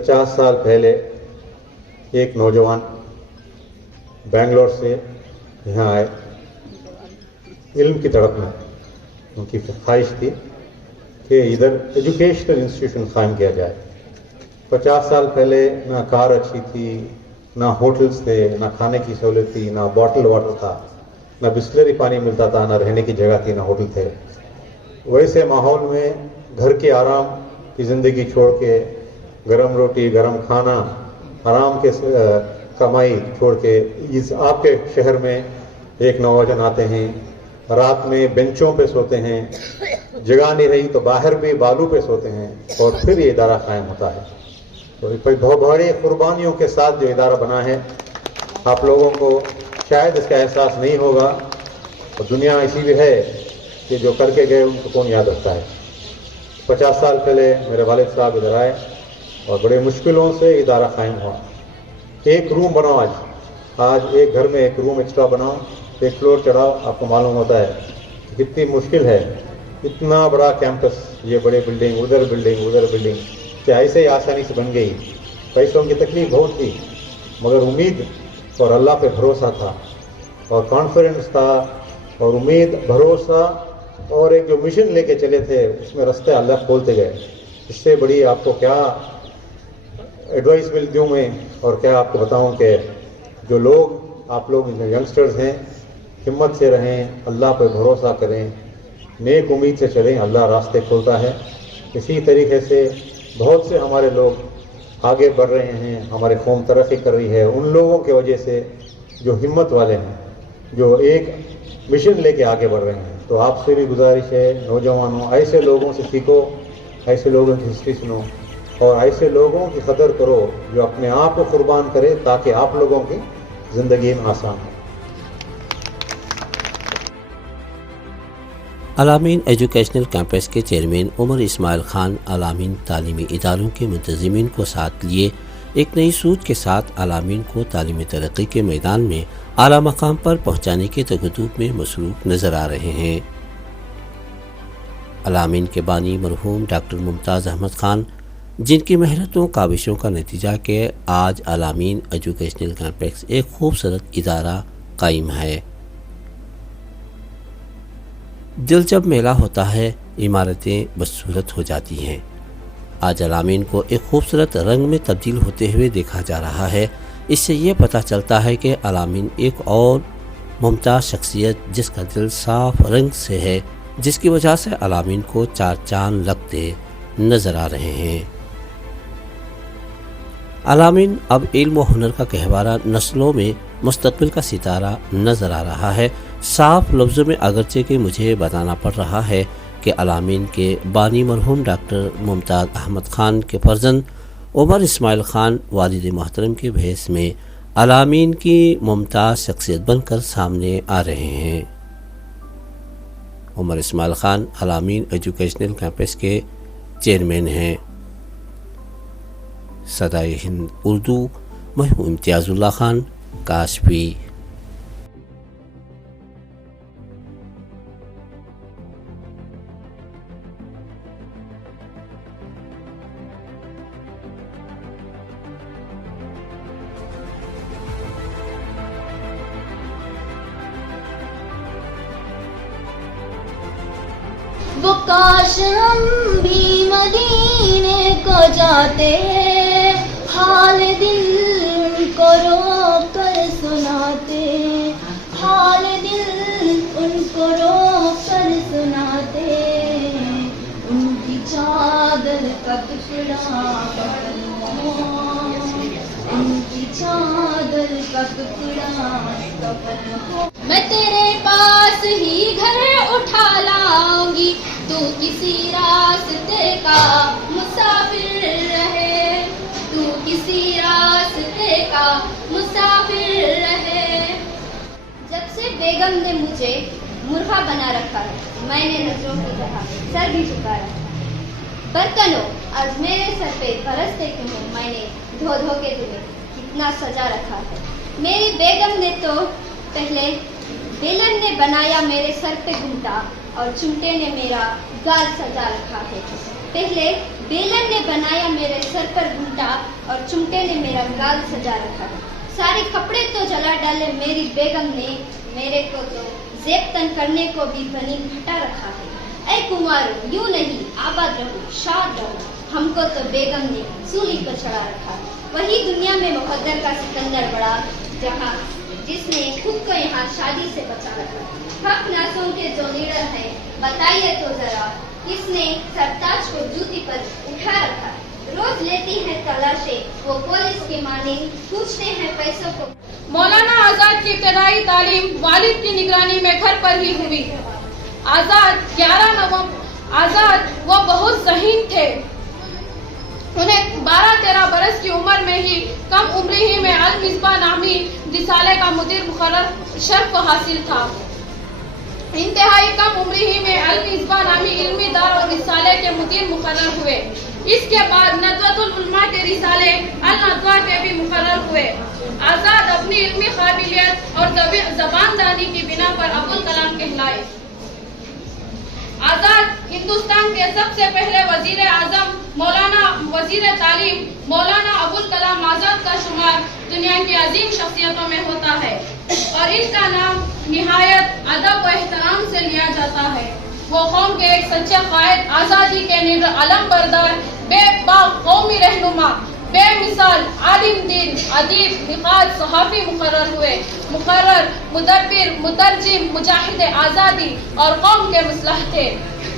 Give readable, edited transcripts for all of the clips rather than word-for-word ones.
50 साल पहले एक नौजवान बेंगलोर से यहाँ आए इल्म की तड़प में। उनकी ख्वाहिश थी कि इधर एजुकेशनल इंस्टीट्यूशन कायम किया जाए। 50 साल पहले ना कार अच्छी थी, ना होटल्स थे, ना खाने की सहूलत थी, ना बॉटल वाटर था, ना बिस्लरी पानी मिलता था, ना रहने की जगह थी, ना होटल थे। वैसे माहौल में घर के आराम की ज़िंदगी छोड़ के गरम रोटी, गरम खाना, आराम के कमाई छोड़ के इस आपके शहर में एक नौजवान आते हैं, रात में बेंचों पे सोते हैं, जगह नहीं रही तो बाहर भी बालू पे सोते हैं, और फिर ये इदारा कायम होता है। तो बहुत बड़ी कुर्बानियों के साथ जो इदारा बना है, आप लोगों को शायद इसका एहसास नहीं होगा। तो दुनिया इसीलिए है कि जो करके गए उनको कौन याद रखता है। 50 साल पहले मेरे वालिद साहब इधर आए और बड़े मुश्किलों से इदारा कायम हुआ। एक रूम बनाओ, आज एक घर में एक रूम एक्स्ट्रा बनाओ, एक फ्लोर चढ़ाओ, आपको मालूम होता है कितनी मुश्किल है। इतना बड़ा कैंपस, ये बड़े बिल्डिंग, उधर बिल्डिंग, उधर बिल्डिंग, क्या ऐसे ही आसानी से बन गई? पैसों की तकलीफ बहुत थी, मगर उम्मीद और अल्लाह पे भरोसा था, और कॉन्फिडेंस था, और उम्मीद, भरोसा, और एक जो मिशन लेके चले थे, उसमें रास्ते अल्लाह खोलते गए। इससे बड़ी आपको क्या एडवाइस मिलती हूँ मैं, और क्या आपको बताऊँ कि जो लोग, आप लोग यंगस्टर्स हैं, हिम्मत से रहें, अल्लाह पर भरोसा करें, नेक उम्मीद से चलें, अल्लाह रास्ते खोलता है। इसी तरीके से बहुत से हमारे लोग आगे बढ़ रहे हैं, हमारे कौम तरक्की कर रही है, उन लोगों की वजह से जो हिम्मत वाले हैं, जो एक मिशन लेके आगे बढ़ रहे हैं। तो आपसे भी गुजारिश है, नौजवानों, ऐसे लोगों से सीखो, ऐसे लोगों की हिस्ट्री सुनो, और ऐसे लोगों की कदर करो जो अपने आप को कुर्बान करे ताकि आप लोगों की ज़िंदगी में आसान हो। अलामीन एजुकेशनल कैंपस के चेयरमैन उमर इस्माइल खान अलामीन तालीमी इदारों के मुंतज़िमीन को साथ लिए एक नई सूझ के साथ अलामीन को तालीमी तरक्की के मैदान में आला मकाम पर पहुँचाने के तगदूब में मसरूफ़ नज़र आ रहे हैं। अलामीन के बानी मरहूम डॉक्टर मुमताज़ अहमद खान, जिनकी मेहनतों काविशों का नतीजा के आज अलामीन एजुकेशनल कैंपस एक खूबसूरत इदारा कायम है। दिल जब मेला होता है, इमारतें बदसूरत हो जाती हैं। आज अलामीन को एक खूबसूरत रंग में तब्दील होते हुए देखा जा रहा है। इससे ये पता चलता है कि अलामीन एक और मुमताज़ शख्सियत जिसका दिल साफ रंग से है, जिसकी वजह से अलामीन को चार चांद लगते नज़र आ रहे हैं। अलामीन अब इल्म व हुनर का कहवारा नस्लों में मुस्तकबिल का सितारा नज़र आ रहा है। साफ लफ्ज़ों में अगरचे कि मुझे बताना पड़ रहा है कि अलामीन के बानी मरहूम डॉक्टर मुमताज़ अहमद खान के फर्जंद उमर इस्माइल खान वालिद मोहतरम के भेस में अलामीन की मुमताज़ शख्सियत बनकर सामने आ रहे हैं। उमर इस्माइल खान अलामीन एजुकेशनल कैंपस के चेयरमैन हैं। सदाए हिंद उर्दू मैं हूँ इम्तियाज़ुल्लाह खान काशफी। वो काश हम भी मदीने को जाते, हाल दिल को रोक कर सुनाते, हाल दिल उनको रोक कर सुनाते, उनकी चादर का टुकड़ा उनकी चादर का टुकड़ा मैं तेरे पास ही घर उठा लाऊंगी, तू किसी रास्ते का मुसाफिर रहे, तू किसी रास्ते का मुसाफिर रहे। जब से बेगम ने मुझे मुर्गा बना रखा है, मैंने नजरों की तरह सर भी झुका रखा। बर्तनों, आज मेरे सर पे बरसते क्यों हो, मैंने धो धो के तुम्हें कितना सजा रखा है। मेरी बेगम ने तो पहले बेलन ने बनाया मेरे सर पे घूंटा, और चिमटे ने मेरा गाल सजा रखा है। पहले बेलन ने बनाया मेरे सर पर घूंटा और चिमटे ने मेरा गाल सजा रखा। सारे कपड़े तो जला डाले मेरी बेगम ने, मेरे को तो जेब तन करने को भी बनी घटा रखा है। ऐ कुंवारो यूं नहीं आबाद रहो शाद रहो, हमको तो बेगम ने सूली पर चढ़ा रखा। वही दुनिया में मुकद्दर का सिकंदर बड़ा, जहाँ जिसने खुद को यहाँ शादी से बचा रखा। हक नासों के जो लीडर है बताइए तो जरा, किसने सरताज को जूती पर उठा रखा। रोज लेती है तलाशे वो पुलिस की माने, पूछते हैं पैसों को। मौलाना आजाद की इब्तदाई तालीम वालिद की निगरानी में घर पर ही हुई। आजाद वो बहुत ज़हीन थे। उन्हें 12-13 बरस की उम्र में ही कम उम्र ही में अल मिसबा नामी रिसाले का मुदीर मुकर्रर शर्फ हासिल था। इंतहाई कम उम्र ही में अल मिसबा नामी इल्मी दार और रिसाले के मुदीर मुकर्रर हुए। इसके बाद नदवतुल उलमा के रिसाले अल नदवा के भी मुकर्रर हुए। आजाद अपनी इल्मी काबिलियत और ज़बानदानी की बिना पर अबुल कलाम कहलाए। आजाद हिंदुस्तान के सबसे पहले वजीर आजम वजीर तालीम मौलाना अबुल कलाम आजाद का शुमार दुनिया की अजीम शख्सियतों में होता है और इनका नाम निहायत अदब व एहतराम से लिया जाता है। वो कौम के एक सच्चे कायद, आजादी के अलम बरदार, बेबाक कौमी रहनुमा, बेमिसाल आलिम दीन, अदीब, निकाद, सहाफी मुकर्रर हुए। मुकर्रर, मुदब्बिर, मुतरजिम, मुजाहिद आज़ादी और कौम के मुस्लह थे।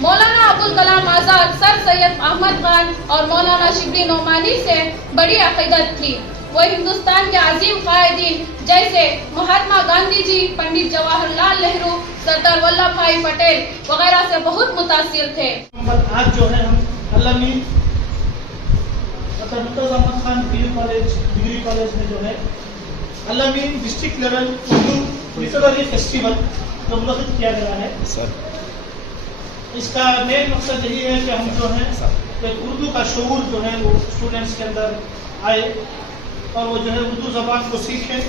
मौलाना अबुल कलाम आज़ाद सर सैयद अहमद खान और मौलाना शिबली नोमानी से बड़ी अक़ीदत थी। वो हिंदुस्तान के अजीम कायदीन जैसे महात्मा गांधी जी, पंडित जवाहरलाल नेहरू, सरदार वल्लभ भाई पटेल वगैरह से बहुत मुतासिर थे। आज जो है हम अल्लामी मुर्तज़ा अहमद खान डिग्री कॉलेज में जो है अल्लामी district level Urdu literary festival जो मुनक़िद किया गया है। इसका मेन मकसद यही है कि हम जो है एक उर्दू का शऊर जो है वो स्टूडेंट्स के अंदर आए और वो जो है उर्दू ज़बान को सीखें।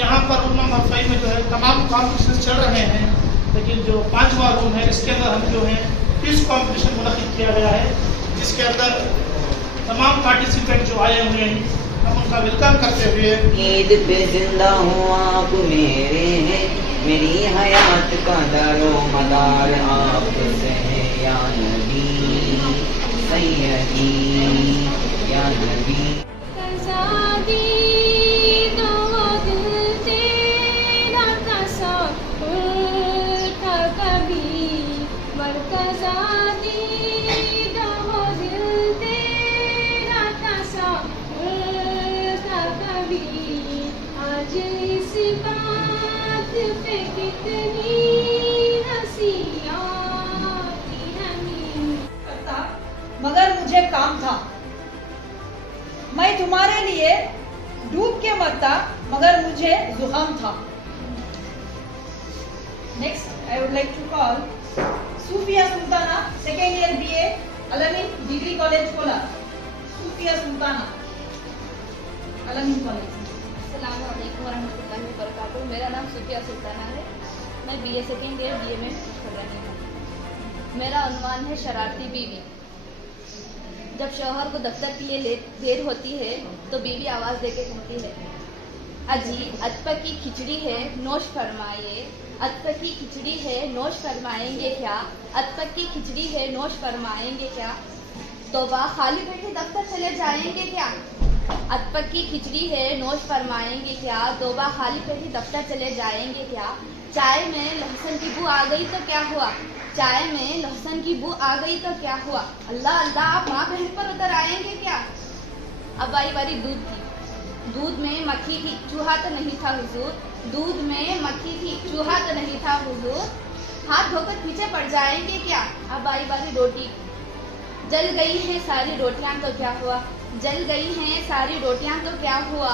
यहाँ पर उलमा मरफ़ई में जो है तमाम कॉम्पिटिशन चल रहे हैं, लेकिन जो 5वां रूम है इसके अंदर हम जो है क्विज़ कॉम्पिटिशन मुनक़िद किया गया है, जिसके अंदर तमाम पार्टिसिपेंट जो आए हुए हैं हम उनका वेलकम करते हुए ईद पे जिंदा हूँ आप मेरे हैं, मेरी हयात का दारो मदार आपसे है या नबी सैयदी या नबी। मगर मुझे काम था, मैं तुम्हारे लिए डूब के मरता मगर मुझे जुकाम था। Next I would like to call Sufiya Sultana, second year BA Alameen degree college कोला। सूफिया सुल्ताना, अलमीन कॉलेज। अस्सलाम वालेकुम वरहमतुल्लाहि वबरकातुहू। मेरा नाम सूफिया सुल्ताना है। मैं BA सेकेंड ईयर BA में पढ़ रही हूँ। मेरा उन्वान है शरारती बीवी। जब शौहर को दफ्तर के लिए देर होती है तो बीवी आवाज़ देके कहती है, अजी अतपा की खिचड़ी है नोश फरमाइए, अतपा की खिचड़ी है नोश फरमाएंगे क्या, अतपा की खिचड़ी है नोश फरमाएंगे क्या, तौबा खाली पेटे दफ्तर चले जाएंगे क्या, अतपा की खिचड़ी है नोश फरमाएंगे क्या, तौबा खाली पेटे दफ्तर चले जाएंगे क्या, चाय में लहसुन की बू आ गई तो क्या हुआ, चाय में लहसुन की बू आ गई तो क्या हुआ, अल्लाह अल्लाह आप माँ बहन पर उतर आएंगे क्या। अब आई बारी दूध की। दूध में मक्खी थी चूहा तो नहीं था हुजूर, दूध में मक्खी थी चूहा तो नहीं था हुजूर, हाथ धोकर पीछे पड़ जाएंगे क्या। अब आई बारी रोटी। जल गई हैं सारी रोटियां तो क्या हुआ, जल गई हैं सारी रोटियां तो क्या हुआ,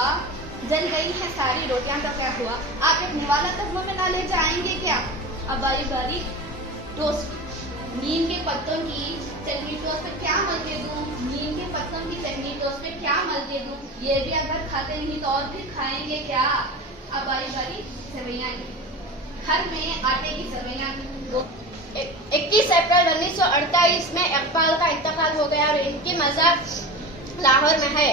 जल गई हैं सारी रोटियां तो क्या हुआ, आप एक निवाला तक मुँह में ना ले जाएंगे क्या। अब आई बारी टोस्ट। नीम के पत्तों की चटनी टोस्ट पे क्या मल के दूं, नीम के पत्तों की चटनी टोस्ट पे क्या मल के दूं, ये भी अगर खाते नहीं तो और फिर खाएंगे क्या। अब आई बारी सेवैयां की। घर में आटे की सेवैयां 21 अप्रैल 1948 में इकबाल का इंतकाल हो गया और इनकी मज़ार लाहौर में है।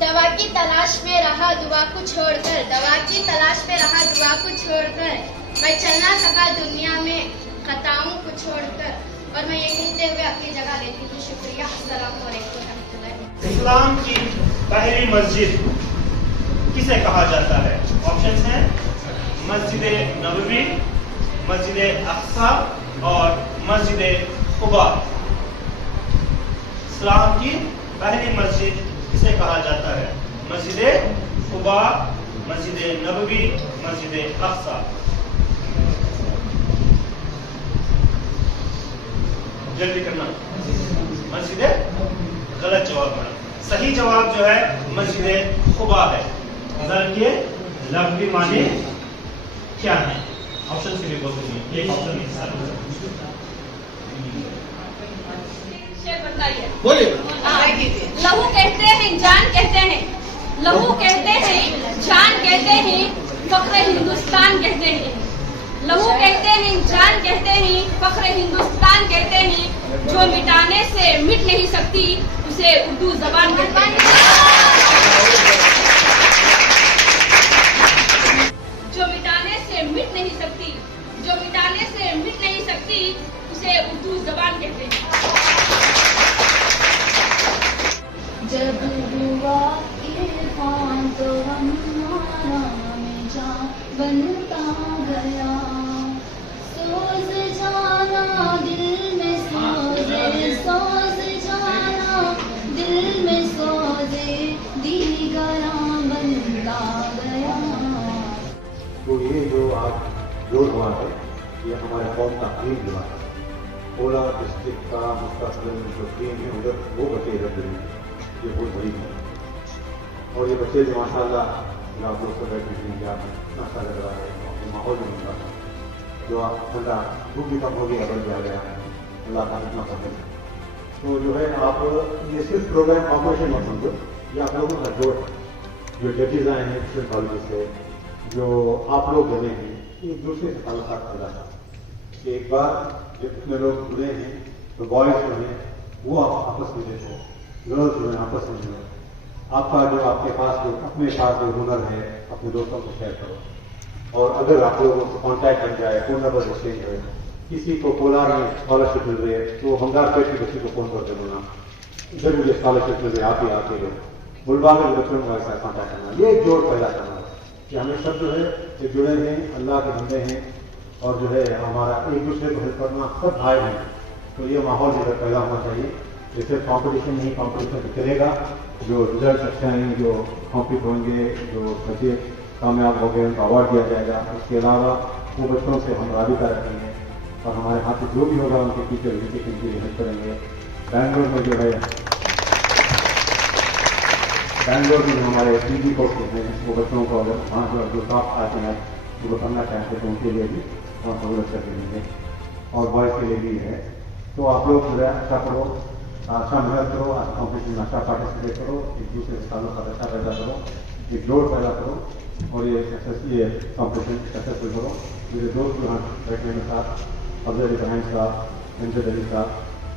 दवा की तलाश में रहा दुआ को छोड़कर, दवा की तलाश में रहा दुआ को छोड़कर, मैं चल ना सका दुनिया में खताओं को छोड़कर। और मैं ये कहते हुए अपनी जगह लेती हूँ। शुक्रिया। अस्सलाम वालेकुम रहमतुल्लाहि। इस्लाम की पहली मस्जिद किसे कहा जाता है? ऑप्शंस हैं मस्जिद नबवी, मस्जिद अक्सा और मस्जिद खुबा। इस्लाम की पहली मस्जिद किसे कहा जाता है? मस्जिद खुबा, मस्जिद नबवी, मस्जिद अक्सा। जल्दी करना। मस्जिद गलत जवाब है। सही जवाब जो है मस्जिद खुबा है। ये लफ्ज़ी माने क्या है? ऑप्शन से भी बोल दीजिए। एक ऑप्शन के साथ बताइए। बोलिए। लहू कहते हैं, जान कहते हैं, लहू कहते हैं, जान कहते हैं, फख्र हिंदुस्तान कहते हैं। लहू कहते हैं, जान कहते हैं, फख्र हिंदुस्तान कहते हैं। जो मिटाने से मिट नहीं सकती उसे उर्दू जबान कहते हैं। जो मिटाने से मिट नहीं सकती, जो मिटाने से मिट नहीं सकती उसे उर्दू जबान कहते हैं। जब हुआ इरफान तो हमारा में जान बनता गया, सोज जाना दिल में सोजे, सोज जाना दिल में सोजे, दीगरा बनता गया। तो ये जो आज जो हुआ है ये हमारे कौम का अहम हुआ है। ओला डिस्ट्रिक्ट का मुस्तकबिल जो टीम है उधर वो बच्चे इधर जुड़े, ये बहुत बड़ी है। और ये बच्चे जो माशाल्लाह आप लोग से बैठे हैं, क्या अच्छा लग रहा है, माहौल भी मिल रहा है, जो आप ठंडा धूप भी कम हो गया, बन दिया गया, अल्लाह का इतना पसंद। तो जो है आप ये सिर्फ प्रोग्राम कॉम्पिटिशन मत समझो, ये आप लोगों का जोड़ है। जो जजेज आए हैं डिफरेंट कॉलेज से, जो आप लोग बने हैं, एक दूसरे से ताल्लुकात पैदा है। एक बार जितने लोग जुड़े हैं तो बॉयज जो हैं वो आप आपस में देखो, गर्ल्स जो है आपस में जुड़े। आपका जो आपके पास जो अपने पास जो हुनर है अपने दोस्तों को शेयर करो। और अगर आप लोगों को कॉन्टैक्ट बन जाए, फोन नंबर एक्सचेंज हो, किसी को कोलार में स्कॉलरशिप मिल रही है तो हमदार पेट के बच्चे को फोन कर देना, इधर मुझे स्कॉलरशिप मिल रही है, आप ही आते हो। बुलबाग में बच्चों को ऐसा कॉन्टैक्ट करना, ये एक जोड़ पैदा करना कि हमें सब जो है ये जुड़े हैं, अल्लाह के बंदे हैं और जो है हमारा एक दूसरे को हेल्प करना, सब भाई हैं। तो ये माहौल इधर पैदा होना चाहिए। जैसे कंपटीशन नहीं, कंपटीशन तो चलेगा, जो रिजल्ट अच्छे आएंगे, जो कॉम्पीट होंगे, जो बच्चे कामयाब हो गए उनको अवार्ड दिया जाएगा। उसके अलावा वो बच्चों से हम राबिता रखेंगे और हमारे हाथ में जो भी होगा उनके टीचर एजुकेशन के लिए हेल्प करेंगे। बैंगलोर में जो है बैंगलोर में हमारे पीजी कोर्स हैं, वो बच्चों को अगर वहाँ जो टॉप आते हैं वो करना चाहते तो उनके लिए भी वहाँ सहूलत कर देंगे। और बॉयज़ के लिए भी है। तो आप लोग जो है अच्छा करो, अच्छा मेहनत करो, आज कॉम्पिटिशन में अच्छा पार्टिसिपेट करो, एक दूसरे के सालों का अच्छा पैदा करो, एक जोड़ पैदा करो और ये कॉम्पिटिशन सक्सेसफुल करो। मेरे दोस्त जो हैं बैठने के साथ अफजल इब्राहिम साहब, मंजर अली साहब,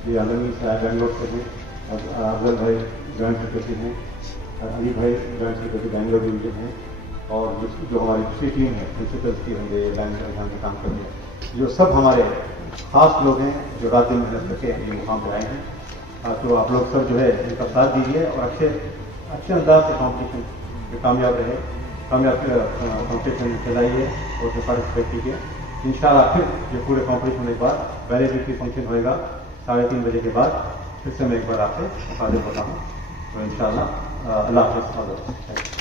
ये अलमी साहब बेंगलोर से हैं, अफजल भाई जॉइंट सेक्रेटरी हैं, अली भाई जॉइंट सेक्रेटरी बेंगलोर डिवीजन हैं, और जो हमारी दूसरी टीम है प्रिंसिपल्स की होंगे बैंगलोर के काम करने, जो सब हमारे खास लोग हैं जो रात दिन मेहनत करके ये मुकाम पर आए हैं। तो आप लोग सब जो है इनका साथ दीजिए और अच्छे अंदाज से कॉम्पिटिशन जो कामयाब रहे, कामयाब कॉम्पिटिशन चलाइए और जो पार्टिसिपेट कीजिए। इंशाल्लाह फिर जो पूरे कॉम्पिटिशन होने के बाद वैलिडिटी फंक्शन होएगा 3:30 बजे के बाद, फिर से मैं एक बार आपसे हाजिर होता हूँ। तो इंशाल्लाह अल्लाह हाफ़िज़।